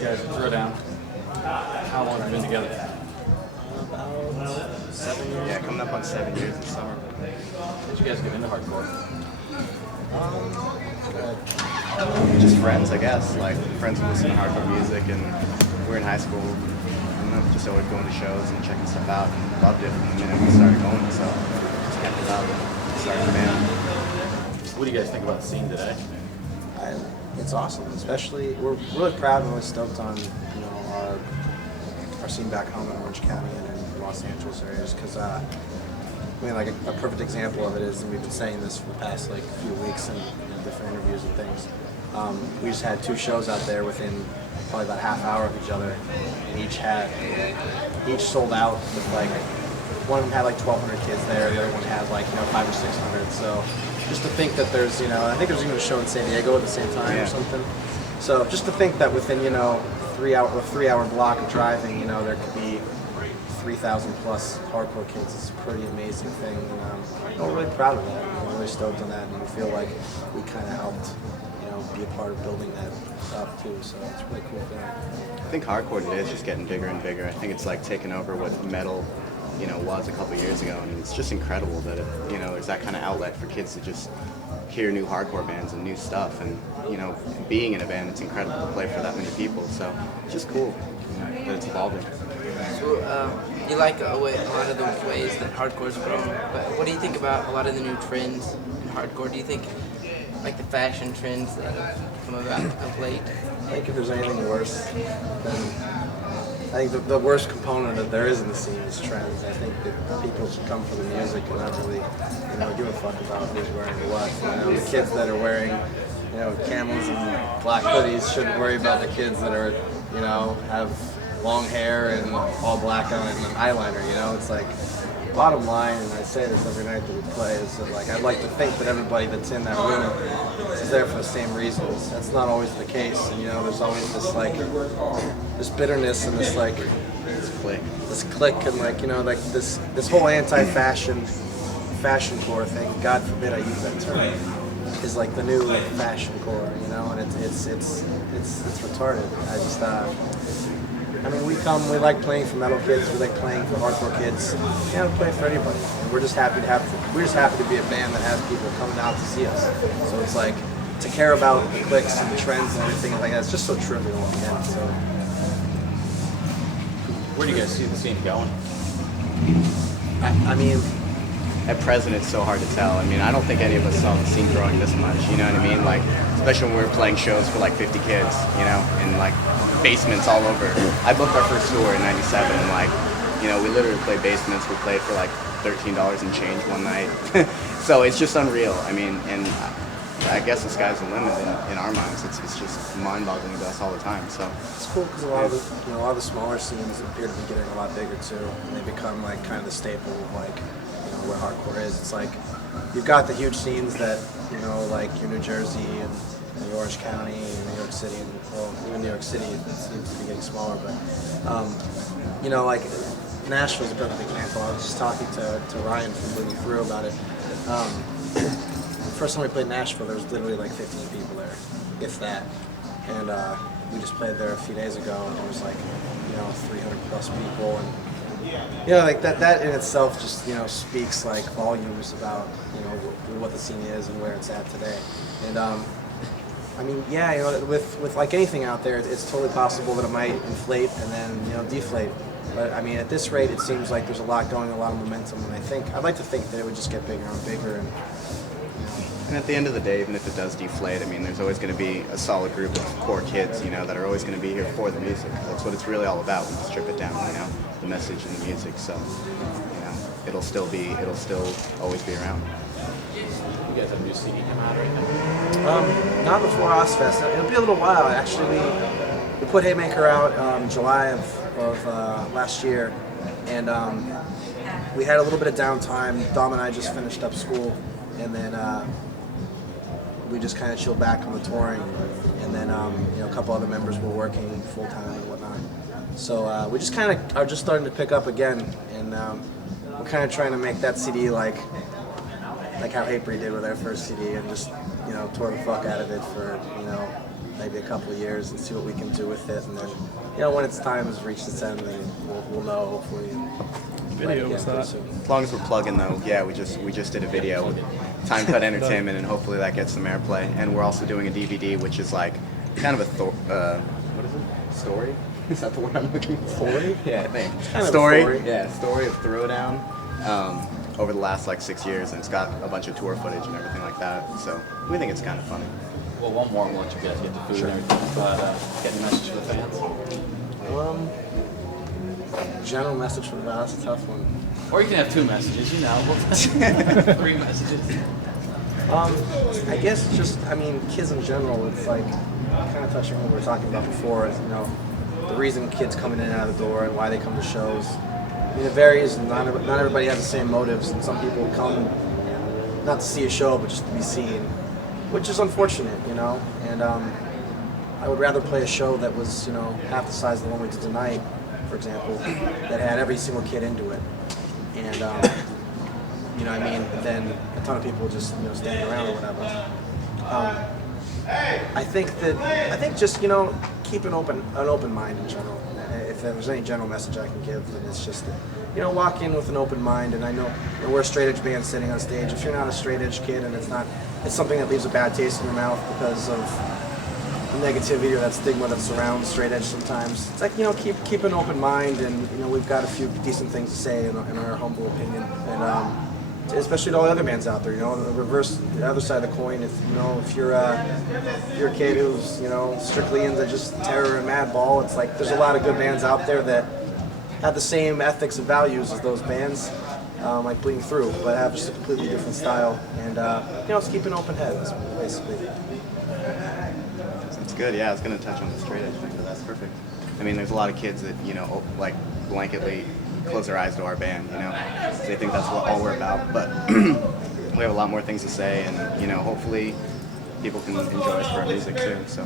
guys at Throwdown. How long have you been together? About 7 years. Yeah, coming up on 7 years this summer. How did you guys get into hardcore? Just friends, I guess. Like friends who listen to hardcore music, and we were in high school. And just always going to shows and checking stuff out, and loved it from the minute we started going. So just kept it up and started the band. What do you guys think about the scene today? It's awesome. Especially, we're really proud and really stoked on our scene back home in Orange County and in Los Angeles areas. Because like a perfect example of it is, and we've been saying this for the past few weeks in different interviews and things. We just had 2 shows out there within probably about half hour of each other, and each sold out with one of them had 1,200 kids there, the other one had 500 or 600. So just to think that there's I think there's even a show in San Diego at the same time or something. So just to think that within 3-hour block of driving, there could be 3,000 plus hardcore kids. It's a pretty amazing thing, and we're really proud of that. We're really stoked on that, and we feel like we kind of helped be a part of building that up too. So it's a really cool thing. I think hardcore today is just getting bigger and bigger. I think it's taking over what metal was a couple years ago, and it's just incredible that there's that kind of outlet for kids to just hear new hardcore bands and new stuff, and being in a band, it's incredible to play for that many people. So it's just cool that it's evolving. So you like a lot of the ways that hardcore's grown, but what do you think about a lot of the new trends in hardcore? Do you think the fashion trends that have come about of late? I think if there's anything worse than I think the worst component that there is in the scene is trends. I think that people should come for the music and not really, give a fuck about who's wearing what. The kids that are wearing, camels and black hoodies shouldn't worry about the kids that are, have long hair and all black on it and an eyeliner. It's bottom line, and I say this every night that we play, is that I'd like to think that everybody that's in that room is there for the same reasons. That's not always the case, and there's always this this bitterness and this clique and this whole fashion core thing. God forbid I use that term. Is the new fashion core, and it's retarded. We like playing for metal kids. We like playing for hardcore kids. We play for anybody. And we're just happy to be a band that has people coming out to see us. So it's to care about the clicks and the trends and everything like that. It's just so trivial. Again, so Where do you guys see the scene going? At present, it's so hard to tell. I don't think any of us saw the scene growing this much, you know what I mean? Especially when we were playing shows for 50 kids, in basements all over. I booked our first tour in '97, and we literally played basements. We played for $13 and change one night. So it's just unreal. And I guess the sky's the limit in our minds. It's just mind-boggling to us all the time. So it's cool because a lot of the smaller scenes appear to be getting a lot bigger too, and they become kind of the staple of where hardcore is. It's you've got the huge scenes that your New Jersey and Orange County and New York City, and even New York City it seems to be getting smaller, but Nashville's a perfect example. I was just talking to Ryan from Moving Through about it. The first time we played Nashville, there was literally 15 people there, if that, and we just played there a few days ago, and there was 300 plus people, and that in itself just speaks volumes about what the scene is and where it's at today. And with anything out there, it's totally possible that it might inflate and then deflate. But at this rate, it seems like there's a lot going, a lot of momentum, and I'd like to think that it would just get bigger and bigger. And at the end of the day, even if it does deflate, there's always going to be a solid group of core kids, that are always going to be here for the music. That's what it's really all about when you strip it down, the message and the music. So, it'll still always be around. You guys have a new CD come out right now? Not before Ozfest. It'll be a little while. Actually, we put Haymaker out July of last year, and we had a little bit of downtime. Dom and I just finished up school, and then we just kind of chilled back on the touring, and then a couple other members were working full time and whatnot. So we just kind of are just starting to pick up again, and we're kind of trying to make that CD like how Hatebreed did with their first CD, and just tore the fuck out of it for maybe a couple of years and see what we can do with it. And then, you know, when it's time has reached its end, then we'll know hopefully. Video was that? Soon. As long as we're plugging though, yeah, we just did a video with Time Cut Entertainment, and hopefully that gets some airplay. And we're also doing a DVD, which is like kind of a what is it? Story? Is that the word I'm looking for? Story? Yeah, I think. Kind of a Story? story. Yeah, story of Throwdown. Over the last like 6 years, and it's got a bunch of tour footage and everything like that. So we think it's kind of funny. Well, one more once you guys get the food and everything. But get a message for the fans. General message for the that's a tough one. Or you can have 2 messages, you know. 3 messages. I guess just, I mean, kids in general, it's like, kind of touching on what we were talking about before, is, you know, the reason kids come in and out of the door and why they come to shows. I mean, it varies, and not everybody has the same motives, and some people come not to see a show, but just to be seen, which is unfortunate, you know, and I would rather play a show that was, you know, half the size of the one we did tonight, for example, that had every single kid into it, and, you know what I mean, than a ton of people just, you know, standing around or whatever. I think just, you know, keep an open mind in general. If there's any general message I can give, then it's just, you know, walk in with an open mind. And I know, you know, we're a straight edge band sitting on stage. If you're not a straight edge kid and it's something that leaves a bad taste in your mouth because of the negativity or that stigma that surrounds straight edge sometimes, it's like, you know, keep an open mind, and, you know, we've got a few decent things to say in our humble opinion. And especially to all the other bands out there, you know, the other side of the coin. If you're a kid who's, you know, strictly into just terror and madball, it's like there's a lot of good bands out there that have the same ethics and values as those bands, like Bleeding Through, but have just a completely different style. And you know, just keep an open head, basically. It's good. Yeah, I was gonna touch on the straight edge thing, but that's perfect. I mean, there's a lot of kids that, you know, like blanketly close their eyes to our band, you know. They think that's all we're about, but we have a lot more things to say, and, you know, hopefully people can enjoy us for our music too. So